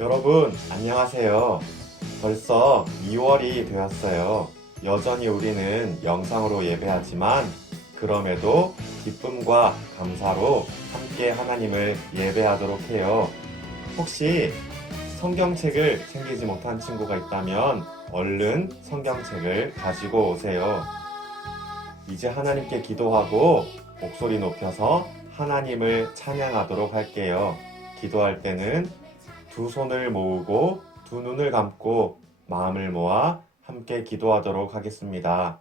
여러분, 안녕하세요. 벌써 2월이 되었어요. 여전히 우리는 영상으로 예배하지만, 그럼에도 기쁨과 감사로 함께 하나님을 예배하도록 해요. 혹시 성경책을 챙기지 못한 친구가 있다면, 얼른 성경책을 가지고 오세요. 이제 하나님께 기도하고 목소리 높여서 하나님을 찬양하도록 할게요. 기도할 때는 두 손을 모으고 두 눈을 감고 마음을 모아 함께 기도하도록 하겠습니다.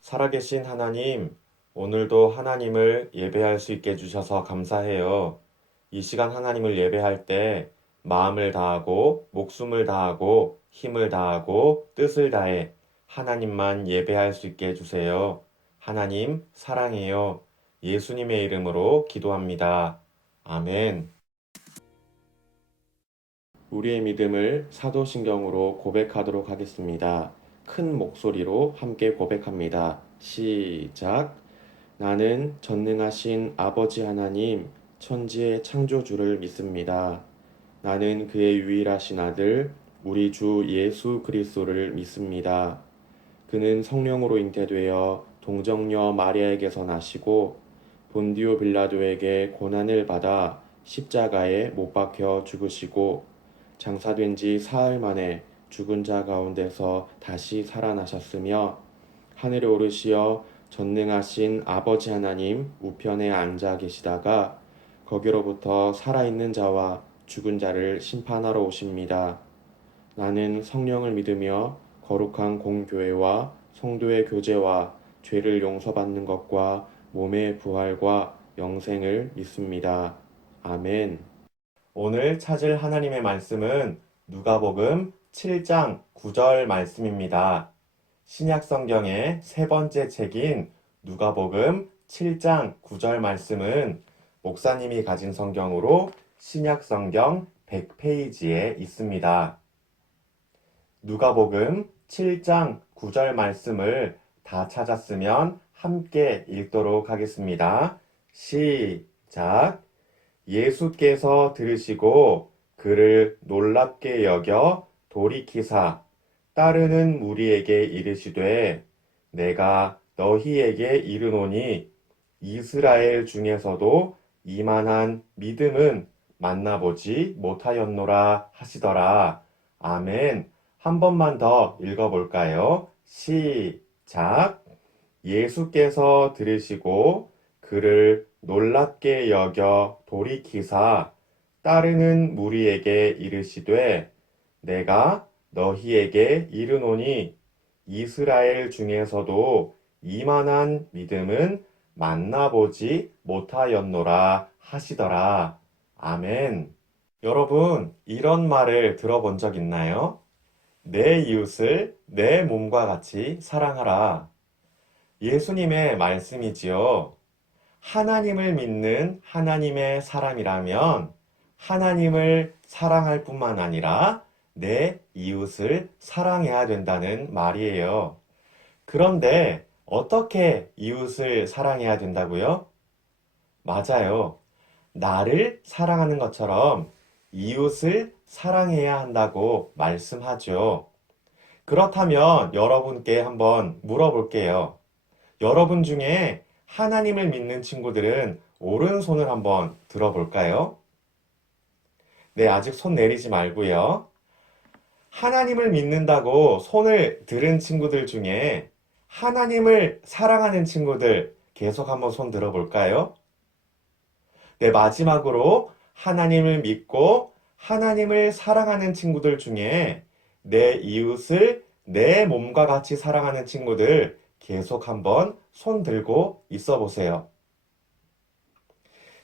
살아계신 하나님, 오늘도 하나님을 예배할 수 있게 해주셔서 감사해요. 이 시간 하나님을 예배할 때 마음을 다하고 목숨을 다하고 힘을 다하고 뜻을 다해 하나님만 예배할 수 있게 해주세요. 하나님 사랑해요. 예수님의 이름으로 기도합니다. 아멘. 우리의 믿음을 사도신경으로 고백하도록 하겠습니다. 큰 목소리로 함께 고백합니다. 시작. 나는 전능하신 아버지 하나님, 천지의 창조주를 믿습니다. 나는 그의 유일하신 아들, 우리 주 예수 그리스도를 믿습니다. 그는 성령으로 잉태되어 동정녀 마리아에게서 나시고 본디오 빌라도에게 고난을 받아 십자가에 못 박혀 죽으시고 장사된 지 사흘 만에 죽은 자 가운데서 다시 살아나셨으며 하늘에 오르시어 전능하신 아버지 하나님 우편에 앉아 계시다가 거기로부터 살아있는 자와 죽은 자를 심판하러 오십니다. 나는 성령을 믿으며 거룩한 공교회와 성도의 교제와 죄를 용서받는 것과 몸의 부활과 영생을 믿습니다. 아멘. 오늘 찾을 하나님의 말씀은 누가복음 7장 9절 말씀입니다. 신약 성경의 세 번째 책인 누가복음 7장 9절 말씀은 목사님이 가진 성경으로 신약 성경 100페이지에 있습니다. 누가복음 7장 9절 말씀을 다 찾았으면 함께 읽도록 하겠습니다. 시작. 예수께서 들으시고 그를 놀랍게 여겨 돌이키사 따르는 무리에게 이르시되 내가 너희에게 이르노니 이스라엘 중에서도 이만한 믿음은 만나보지 못하였노라 하시더라. 아멘. 한 번만 더 읽어볼까요? 시작. 예수께서 들으시고 그를 놀랍게 여겨 돌이키사 따르는 무리에게 이르시되 내가 너희에게 이르노니 이스라엘 중에서도 이만한 믿음은 만나보지 못하였노라 하시더라. 아멘. 여러분, 이런 말을 들어본 적 있나요? 내 이웃을 내 몸과 같이 사랑하라. 예수님의 말씀이지요. 하나님을 믿는 하나님의 사람이라면 하나님을 사랑할 뿐만 아니라 내 이웃을 사랑해야 된다는 말이에요. 그런데 어떻게 이웃을 사랑해야 된다고요? 맞아요. 나를 사랑하는 것처럼 이웃을 사랑해야 한다고 말씀하죠. 그렇다면 여러분께 한번 물어볼게요. 여러분 중에 하나님을 믿는 친구들은 오른손을 한번 들어볼까요? 네, 아직 손 내리지 말고요. 하나님을 믿는다고 손을 들은 친구들 중에 하나님을 사랑하는 친구들 계속 한번 손 들어볼까요? 네, 마지막으로 하나님을 믿고 하나님을 사랑하는 친구들 중에 내 이웃을 내 몸과 같이 사랑하는 친구들 계속 한번 손 들고 있어 보세요.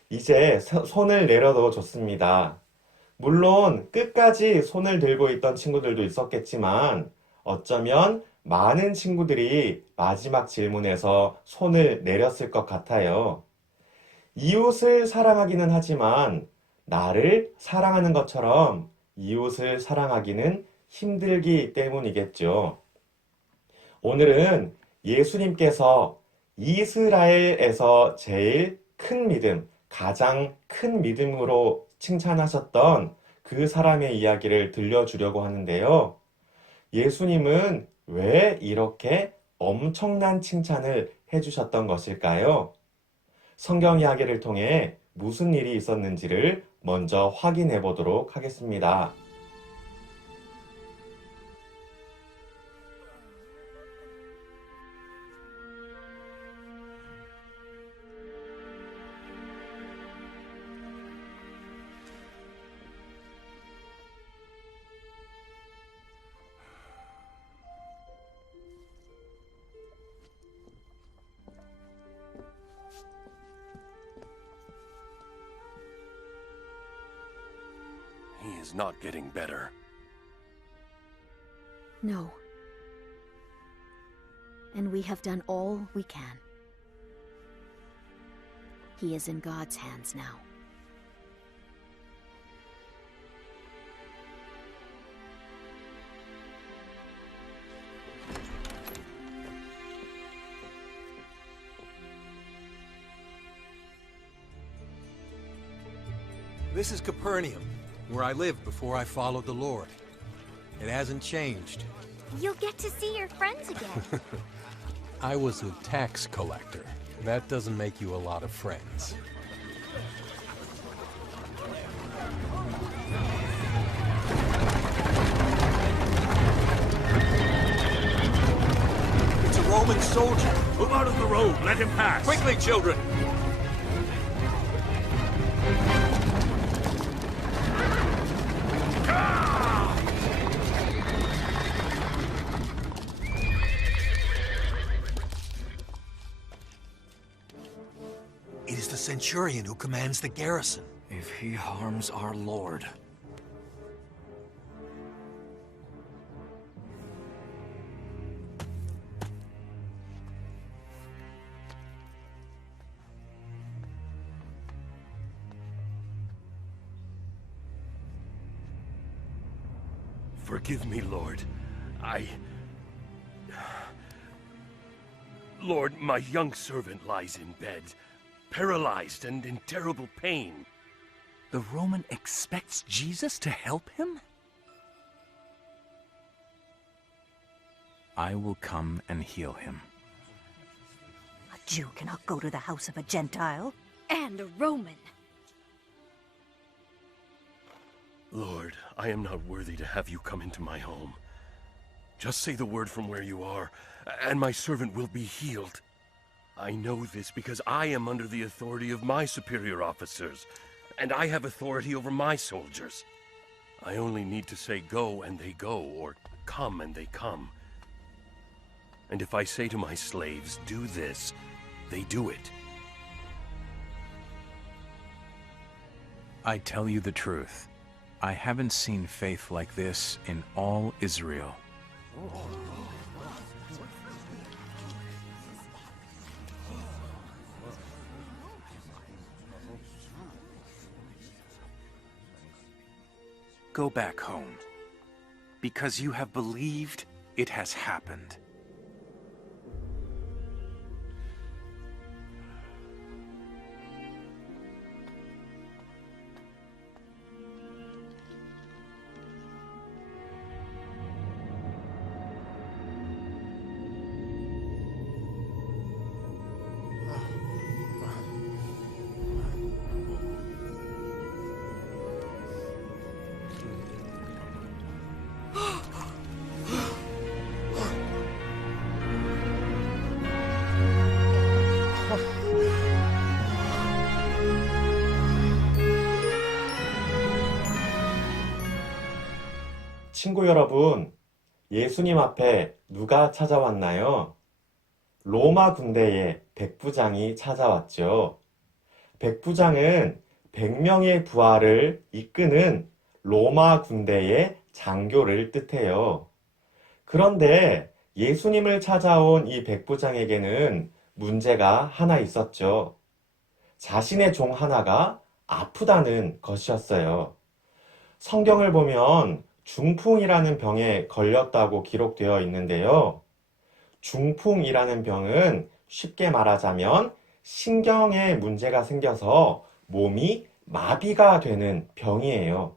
이제 손을 내려도 좋습니다. 물론 끝까지 손을 들고 있던 친구들도 있었겠지만 어쩌면 많은 친구들이 마지막 질문에서 손을 내렸을 것 같아요. 이웃을 사랑하기는 하지만 나를 사랑하는 것처럼 이웃을 사랑하기는 힘들기 때문이겠죠. 오늘은 예수님께서 이스라엘에서 제일 큰 믿음, 가장 큰 믿음으로 칭찬하셨던 그 사람의 이야기를 들려주려고 하는데요. 예수님은 왜 이렇게 엄청난 칭찬을 해주셨던 것일까요? 성경 이야기를 통해 무슨 일이 있었는지를 먼저 확인해 보도록 하겠습니다. He is not getting better. No. And we have done all we can. He is in God's hands now. This is Capernaum, where I lived before I followed the Lord. It hasn't changed. You'll get to see your friends again. I was a tax collector. That doesn't make you a lot of friends. It's a Roman soldier. Move out of the road. Let him pass. Quickly, children! It is the centurion who commands the garrison. If he harms our Lord. Forgive me, Lord. Lord, my young servant lies in bed, paralyzed and in terrible pain. The Roman expects Jesus to help him? I will come and heal him. A Jew cannot go to the house of a Gentile. And a Roman. Lord, I am not worthy to have you come into my home. Just say the word from where you are, and my servant will be healed. I know this because I am under the authority of my superior officers, and I have authority over my soldiers. I only need to say go and they go, or come and they come. And if I say to my slaves, do this, they do it. I tell you the truth. I haven't seen faith like this in all Israel. Go back home. Because you have believed, it has happened. 친구 여러분, 예수님 앞에 누가 찾아왔나요? 로마 군대의 백부장이 찾아왔죠. 백부장은 100명의 부하를 이끄는 로마 군대의 장교를 뜻해요. 그런데 예수님을 찾아온 이 백부장에게는 문제가 하나 있었죠. 자신의 종 하나가 아프다는 것이었어요. 성경을 보면 중풍이라는 병에 걸렸다고 기록되어 있는데요. 중풍이라는 병은 쉽게 말하자면 신경에 문제가 생겨서 몸이 마비가 되는 병이에요.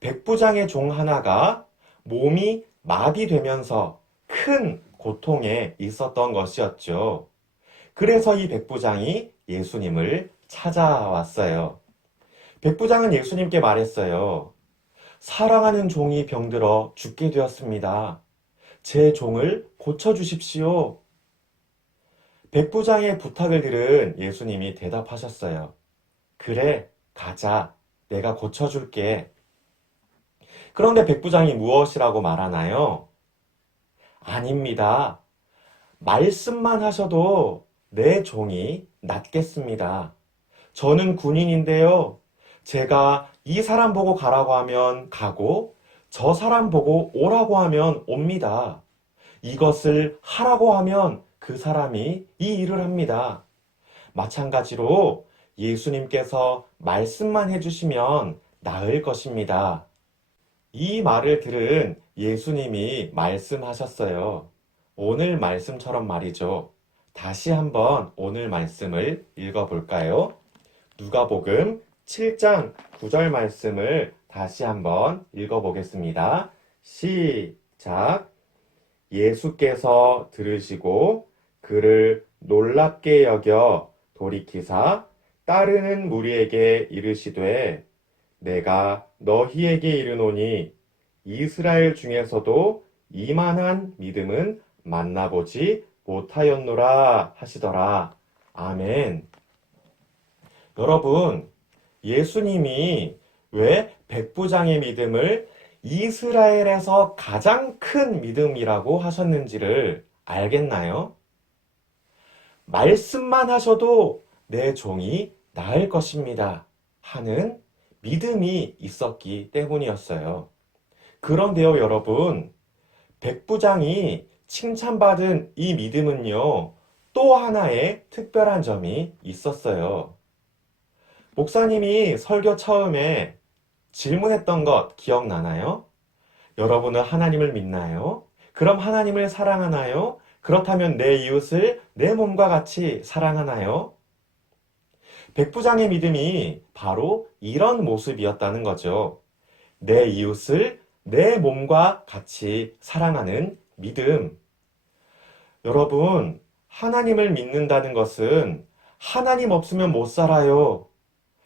백부장의 종 하나가 몸이 마비되면서 큰 고통에 있었던 것이었죠. 그래서 이 백부장이 예수님을 찾아왔어요. 백부장은 예수님께 말했어요. 사랑하는 종이 병들어 죽게 되었습니다. 제 종을 고쳐주십시오. 백부장의 부탁을 들은 예수님이 대답하셨어요. 그래, 가자. 내가 고쳐줄게. 그런데 백부장이 무엇이라고 말하나요? 아닙니다. 말씀만 하셔도 내 종이 낫겠습니다. 저는 군인인데요. 제가 이 사람 보고 가라고 하면 가고 저 사람 보고 오라고 하면 옵니다. 이것을 하라고 하면 그 사람이 이 일을 합니다. 마찬가지로 예수님께서 말씀만 해주시면 나을 것입니다. 이 말을 들은 예수님이 말씀하셨어요. 오늘 말씀처럼 말이죠. 다시 한번 오늘 말씀을 읽어볼까요? 누가복음 7장 9절 말씀을 다시 한번 읽어보겠습니다. 시작. 예수께서 들으시고 그를 놀랍게 여겨 돌이키사 따르는 무리에게 이르시되 내가 너희에게 이르노니 이스라엘 중에서도 이만한 믿음은 만나보지 못하였노라 하시더라. 아멘. 여러분, 예수님이 왜 백부장의 믿음을 이스라엘에서 가장 큰 믿음이라고 하셨는지를 알겠나요? 말씀만 하셔도 내 종이 나을 것입니다 하는 믿음이 있었기 때문이었어요. 그런데요, 여러분, 백부장이 칭찬받은 이 믿음은요, 또 하나의 특별한 점이 있었어요. 목사님이 설교 처음에 질문했던 것 기억나나요? 여러분은 하나님을 믿나요? 그럼 하나님을 사랑하나요? 그렇다면 내 이웃을 내 몸과 같이 사랑하나요? 백부장의 믿음이 바로 이런 모습이었다는 거죠. 내 이웃을 내 몸과 같이 사랑하는 믿음. 여러분, 하나님을 믿는다는 것은 하나님 없으면 못 살아요.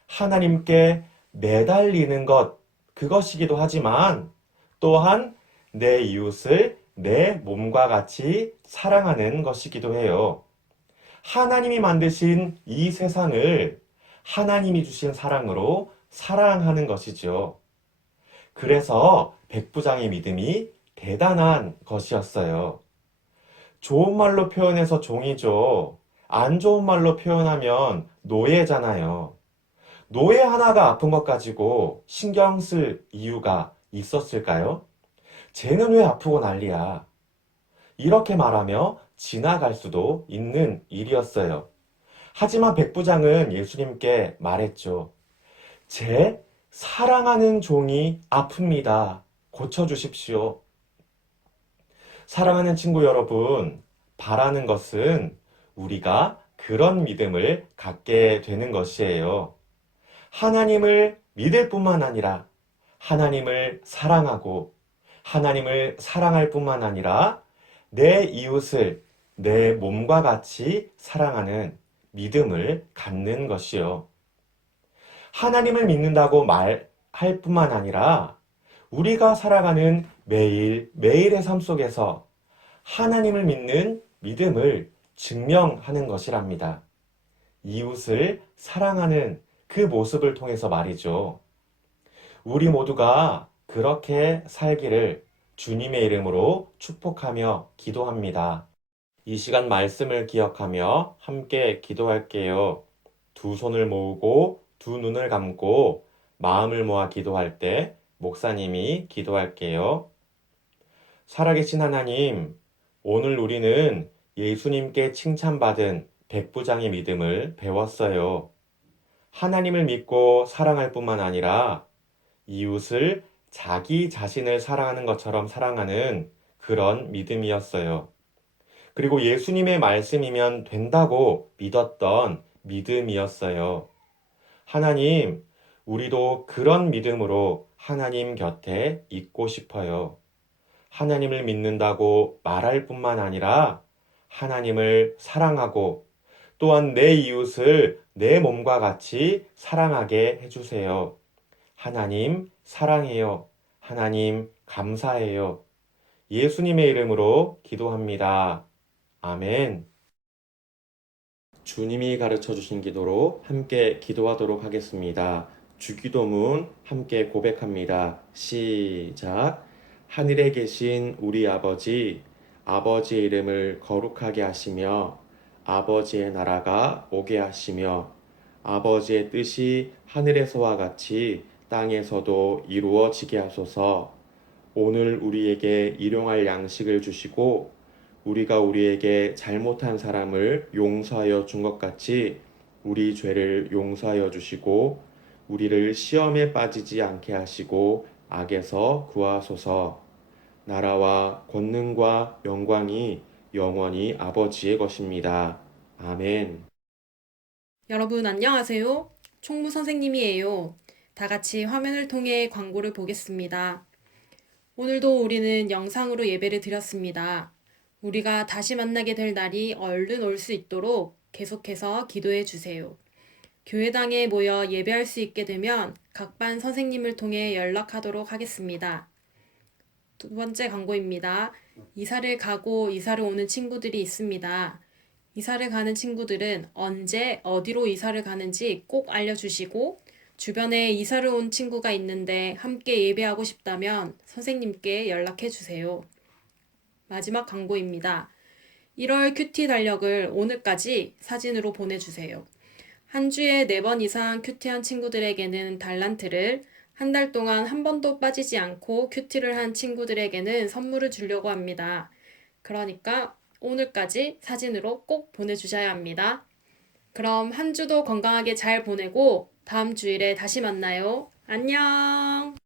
하나님께 매달리는 것, 그것이기도 하지만 또한 내 이웃을 내 몸과 같이 사랑하는 것이기도 해요. 하나님이 만드신 이 세상을 하나님이 주신 사랑으로 사랑하는 것이죠. 그래서 백부장의 믿음이 대단한 것이었어요. 좋은 말로 표현해서 종이죠. 안 좋은 말로 표현하면 노예잖아요. 노예 하나가 아픈 것 가지고 신경 쓸 이유가 있었을까요? 쟤는 왜 아프고 난리야? 이렇게 말하며 지나갈 수도 있는 일이었어요. 하지만 백부장은 예수님께 말했죠. 제 사랑하는 종이 아픕니다. 고쳐주십시오. 사랑하는 친구 여러분, 바라는 것은 우리가 그런 믿음을 갖게 되는 것이에요. 하나님을 믿을 뿐만 아니라 하나님을 사랑하고 하나님을 사랑할 뿐만 아니라 내 이웃을 내 몸과 같이 사랑하는 믿음을 갖는 것이요. 하나님을 믿는다고 말할 뿐만 아니라 우리가 살아가는 매일매일의 삶 속에서 하나님을 믿는 믿음을 증명하는 것이랍니다. 이웃을 사랑하는 그 모습을 통해서 말이죠. 우리 모두가 그렇게 살기를 주님의 이름으로 축복하며 기도합니다. 이 시간 말씀을 기억하며 함께 기도할게요. 두 손을 모으고 두 눈을 감고 마음을 모아 기도할 때 목사님이 기도할게요. 살아계신 하나님, 오늘 우리는 예수님께 칭찬받은 백부장의 믿음을 배웠어요. 하나님을 믿고 사랑할 뿐만 아니라 이웃을 자기 자신을 사랑하는 것처럼 사랑하는 그런 믿음이었어요. 그리고 예수님의 말씀이면 된다고 믿었던 믿음이었어요. 하나님, 우리도 그런 믿음으로 하나님 곁에 있고 싶어요. 하나님을 믿는다고 말할 뿐만 아니라 하나님을 사랑하고 또한 내 이웃을 내 몸과 같이 사랑하게 해주세요. 하나님 사랑해요. 하나님 감사해요. 예수님의 이름으로 기도합니다. 아멘. 주님이 가르쳐 주신 기도로 함께 기도하도록 하겠습니다. 주기도문 함께 고백합니다. 시작. 하늘에 계신 우리 아버지, 아버지의 이름을 거룩하게 하시며 아버지의 나라가 오게 하시며 아버지의 뜻이 하늘에서와 같이 땅에서도 이루어지게 하소서. 오늘 우리에게 일용할 양식을 주시고 우리가 우리에게 잘못한 사람을 용서하여 준 것 같이 우리 죄를 용서하여 주시고 우리를 시험에 빠지지 않게 하시고 악에서 구하소서. 나라와 권능과 영광이 영원히 아버지의 것입니다. 아멘. 여러분 안녕하세요. 총무 선생님이에요. 다 같이 화면을 통해 광고를 보겠습니다. 오늘도 우리는 영상으로 예배를 드렸습니다. 우리가 다시 만나게 될 날이 얼른 올 수 있도록 계속해서 기도해 주세요. 교회당에 모여 예배할 수 있게 되면 각 반 선생님을 통해 연락하도록 하겠습니다. 두 번째 광고입니다. 이사를 가고 이사를 오는 친구들이 있습니다. 이사를 가는 친구들은 언제 어디로 이사를 가는지 꼭 알려주시고 주변에 이사를 온 친구가 있는데 함께 예배하고 싶다면 선생님께 연락해 주세요. 마지막 광고입니다. 1월 큐티 달력을 오늘까지 사진으로 보내주세요. 한 주에 4번 이상 큐티한 친구들에게는 달란트를, 한 달 동안 한 번도 빠지지 않고 큐티를 한 친구들에게는 선물을 주려고 합니다. 그러니까 오늘까지 사진으로 꼭 보내주셔야 합니다. 그럼 한 주도 건강하게 잘 보내고 다음 주일에 다시 만나요. 안녕!